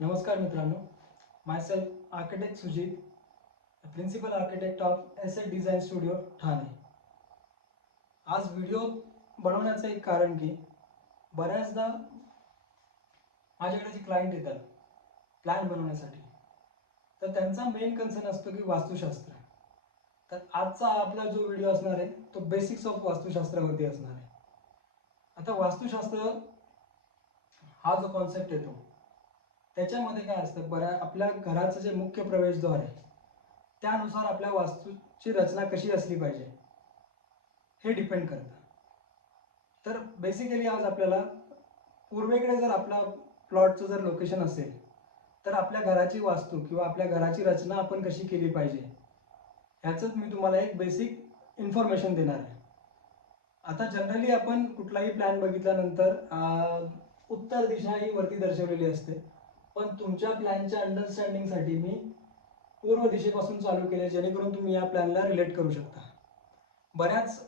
नमस्कार मित्रांनो. Myself architect Sujit principal architect of S L design studio Thane. आज video बनवण्याचं एक कारण की बऱ्याचदा माझ्याकडे जे क्लायंट येतात प्लॅन बनवण्यासाठी तर त्यांचा मेन कन्सर्न असतो की वास्तुशास्त्र. तर आजचा आपला जो व्हिडिओ असणार आहे तो बेसिक्स ऑफ वास्तुशास्त्रावरती असणार आहे. आता वास्तुशास्त्र हा जो कॉन्सेप्ट येतो त्याच्यामध्ये काय असतं बऱ्या आपल्या घराचं जे मुख्य प्रवेशद्वार आहे त्यानुसार आपल्या वास्तूची रचना कशी असली पाहिजे हे डिपेंड करतं. तर बेसिकली आज आपल्याला पूर्वेकडे जर आपला प्लॉटचं जर लोकेशन असेल तर आपल्या घराची वास्तू किंवा आपल्या घराची रचना आपण कशी केली पाहिजे ह्याचंच मी तुम्हाला एक बेसिक इन्फॉर्मेशन देणार आहे. आता जनरली आपण कुठलाही प्लॅन बघितल्यानंतर उत्तर दिशा ही वरती दर्शवलेली असते. पण तुमच्या प्लॅनच्या अंडरस्टँडिंगसाठी मी पूर्व दिशेपासून चालू केले जेणेकरून तुम्ही या प्लॅनला रिलेट करू शकता. बऱ्याच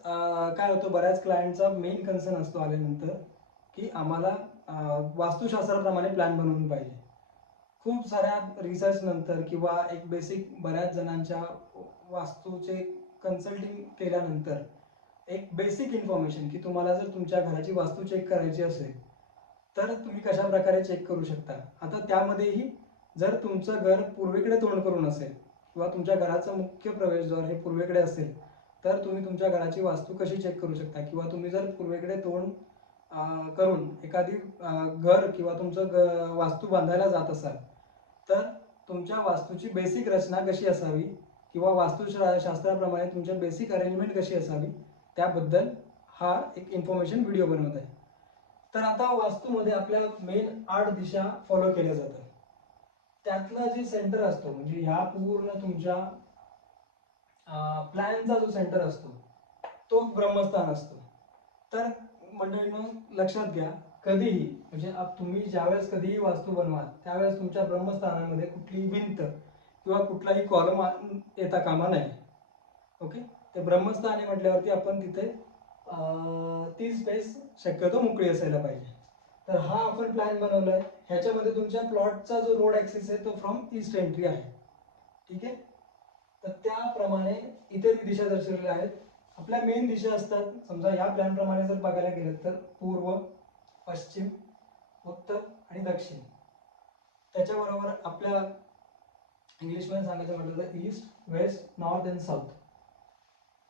काय होतं बऱ्याच क्लायंटचा मेन कन्सर्न असतो आल्यानंतर की आम्हाला वास्तुशास्त्राप्रमाणे प्लॅन बनवून पाहिजे. खूप साऱ्या रिसर्च नंतर किंवा एक बेसिक बऱ्याच जणांच्या वास्तूचे कन्सल्टिंग केल्यानंतर एक बेसिक इन्फॉर्मेशन की तुम्हाला जर तुमच्या घराची वास्तू चेक करायची असेल तर तुम्ही कशा प्रकारे चेक करू शकता? आता त्यामध्येही जर तुमचं घर पूर्वेकडे तोंड करून असेल किंवा तुमच्या घराचं मुख्य प्रवेशद्वार हे पूर्वेकडे असेल तर तुम्ही तुमच्या घराची वास्तू कशी चेक करू शकता? किंवा तुम्ही जर पूर्वेकडे तोंड करून एखादी घर किंवा तुमचं ग वास्तू बांधायला जात असाल तर तुमच्या वास्तूची बेसिक रचना कशी असावी? किंवा वास्तुशा शास्त्राप्रमाणे तुमच्या बेसिक अरेंजमेंट कशी असावी? त्याबद्दल हा एक इन्फॉर्मेशन व्हिडिओ बनवत आहे. तर आता वास्तूमध्ये आपल्या मेन आठ दिशा फॉलो केल्या जातात. त्यातला जे सेंटर असतो म्हणजे ह्या पूर्ण तुमच्या प्लॅनचा जो सेंटर असतो तो ब्रह्मस्थान असतो. तर मंडळीनं लक्षात घ्या कधीही म्हणजे तुम्ही ज्यावेळेस कधीही वास्तू बनवाल त्यावेळेस तुमच्या ब्रह्मस्थानामध्ये कुठलीही भिंत किंवा कुठलाही कॉलम येता कामा नाही ओके ते ब्रह्मस्थाने म्हटल्यावरती आपण तिथे ती स्पेस शक्यतो मोकळी असायला पाहिजे. तर हा आपण प्लॅन बनवलाय. ह्याच्यामध्ये तुमच्या प्लॉटचा जो रोड ॲक्सेस आहे तो फ्रॉम ईस्ट एंट्री आहे. ठीक आहे? तर त्याप्रमाणे इथे दिशा दर्शवलेल्या आहेत. आपल्या मेन दिशा असतात. समजा ह्या प्लॅनप्रमाणे जर बघायला गेलं तर पूर्व पश्चिम उत्तर आणि दक्षिण. त्याच्याबरोबर आपल्या इंग्लिशमध्ये सांगायचं म्हटलं तर east west north and south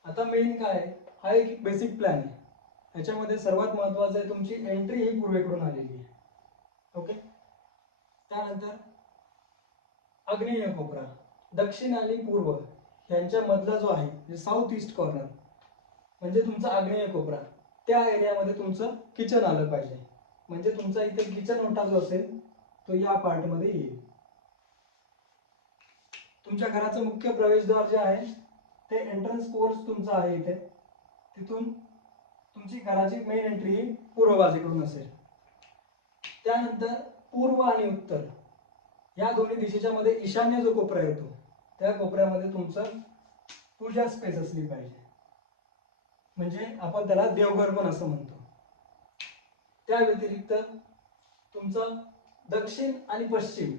आता मेन काय आहे? हा एक बेसिक प्लॅन आहे. ह्याच्यामध्ये सर्वात महत्वाचं आहे तुमची एंट्री ही पूर्वेकडून आलेली आहे. ओके त्यानंतर अग्नेय कोपरा दक्षिण आणि पूर्व यांच्यामधला जो आहे म्हणजे साऊथ ईस्ट कॉर्नर म्हणजे तुमचा आग्नेय कोपरा त्या एरियामध्ये तुमचं किचन आलं पाहिजे. म्हणजे तुमचा इथे किचन ओटा जो असेल तो या पार्टमध्ये येईल. तुमच्या घराचं मुख्य प्रवेशद्वार जे आहे ते एंट्रन्स कोर्स तुमचा आहे इथे. तिथून तुमची घराची मेन एंट्री पूर्व बाजूकडून असेल. त्यानंतर पूर्व आणि उत्तर. या दोन्ही दिशेच्या मध्ये ईशान्य जो कोपरा येतो त्या कोपऱ्यामध्ये तुमचं पूजा स्पेस असली पाहिजे. म्हणजे आपण त्याला देवघर पण असं म्हणतो. त्या व्यतिरिक्त तुमचं दक्षिण आणि पश्चिम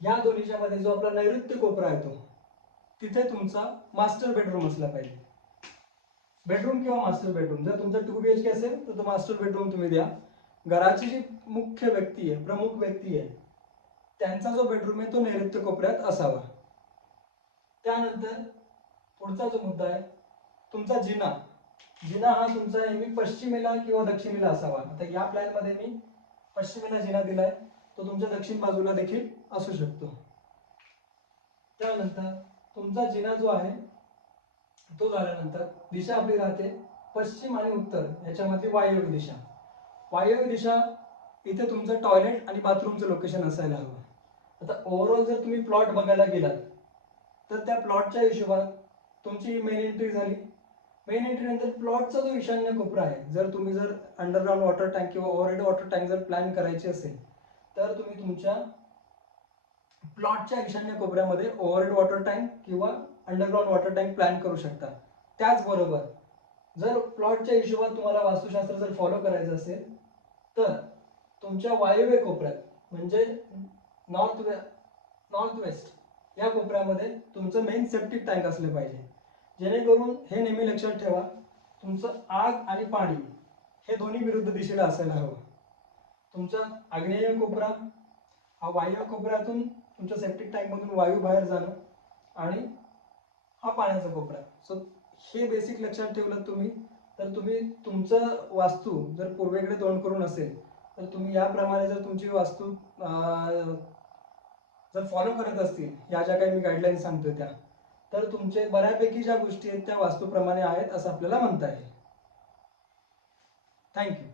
या दोन्हीच्या मध्ये जो आपला नैऋत्य कोपरा येतो तिथे तुमचा मास्टर बेडरूम असला पाहिजे. बेडरूम किंवा मास्टर बेडरूम जर तुमचं टू बी एच के असेल तर तो मास्टर बेडरूम तुम्ही द्या. घराची जी मुख्य व्यक्ती आहे प्रमुख व्यक्ती आहे त्यांचा जो बेडरूम आहे तो नैऋत्य कोपऱ्यात असावा. त्यानंतर पुढचा जो मुद्दा आहे तुमचा जिना. जिना हा तुमचा नेहमी पश्चिमेला किंवा दक्षिणेला असावा. आता या प्लॅनमध्ये मी पश्चिमेला जिना दिलाय. तो तुमच्या दक्षिण बाजूला देखील असू शकतो. त्यानंतर तुमचा जिना जो आहे तो झाल्यानंतर दिशा आपली राहते पश्चिम आणि उत्तर याच्यामध्ये वायव्य दिशा. वायव्य दिशा इथे तुमचं टॉयलेट आणि बाथरूमचं लोकेशन असायला हवं. आता ओव्हरऑल जर तुम्ही प्लॉट बघायला गेलात तर त्या प्लॉटच्या हिशोबात तुमची मेन एंट्री झाली. मेन एंट्री नंतर प्लॉटचा जो ईशान्य कोपरा आहे जर तुम्ही जर अंडरग्राऊंड वॉटर टँक किंवा ओव्हरहेड वॉटर टँक जर प्लॅन करायची असेल तर तुम्ही तुमच्या प्लॉटच्या ईशान्य कोपऱ्यामध्ये ओव्हरहेड वॉटर टँक किंवा अंडरग्राऊंड वॉटर टँक प्लॅन करू शकता. त्याचबरोबर जर प्लॉटच्या हिशोबात तुम्हाला वास्तुशास्त्र जर फॉलो करायचं असेल तर तुमच्या वायव्य कोपऱ्यात म्हणजे नॉर्थ वे नॉर्थ वेस्ट या कोपऱ्यामध्ये तुमचं मेन सेप्टिक टँक असलं पाहिजे. जेणेकरून हे नेहमी लक्षात ठेवा तुमचं आग आणि पाणी हे दोन्ही विरुद्ध दिशेला असायला हवं. तुमचा आग्नेय कोपरा हा वायव्य कोपऱ्यातून तुमच्या सेप्टिक टँकमधून वायू बाहेर जाणं आणि हा पाण्याचा कोपरा. सो हे बेसिक लक्षात ठेवलं तुम्ही तर तुम्ही तुमचं वास्तू जर पूर्वेकडे तोंड करून असेल तर तुम्ही याप्रमाणे जर तुमची वास्तू जर फॉलो करत असतील या ज्या काही मी गाईडलाईन सांगतो त्या तर तुमचे बऱ्यापैकी ज्या गोष्टी आहेत त्या वास्तूप्रमाणे आहेत असं आपल्याला म्हणता येईल. थँक्यू